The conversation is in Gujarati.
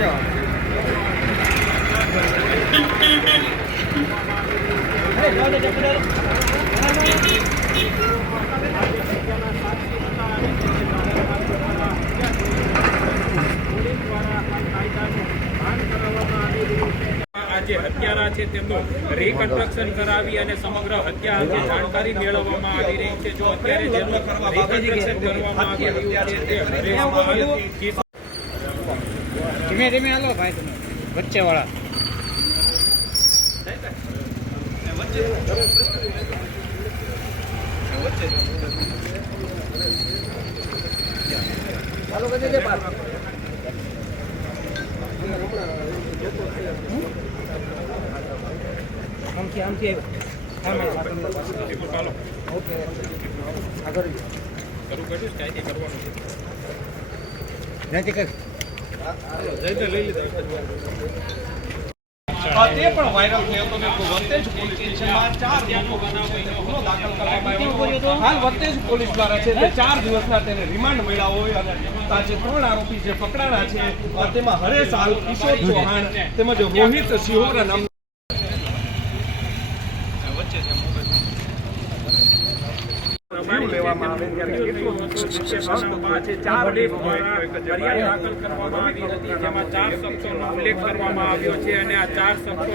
જે હત્યારા છે તેમનું રિકન્સ્ટ્રક્શન કરાવી અને સમગ્ર હત્યા અંગે જાણકારી મેળવવામાં આવી રહી છે. જો અત્યારે જેનું રિકન્સ્ટ્રક્શન કરવામાં આવી રહ્યું છે તે ધીમે ધીમે હાલો ભાઈ, તમે વચ્ચે વાળા હાલો બધે આમથી ઓકે આગળ શરૂ કરીશ ક્યાંથી કરવાનું છે નથી કર જઈને લઈ લીધા. તે પણ વાયરલ થયો હતો કે વતેજ પોલીસ સ્ટેશનમાં 4 લોકો ગુનો દાખલ કરવામાં આવ્યો. હાલ વતેજ પોલીસ દ્વારા છે તે 4 દિવસના તેને રિમાન્ડ મળ્યા હોય અને આજે 3 આરોપી જે પકડાણા છે તેમાં હરેશ હાલ, કિશોર ચૌહાણ તેમજ રોહિત સિહોરા નામ લેવામાં આવે ત્યારે કેટલું ફરિયાદ દાખલ કરવામાં આવી હતી જેમાં 4 શખ્સોનો ઉલ્લેખ કરવામાં આવ્યો છે અને આ 4 શખ્સો છે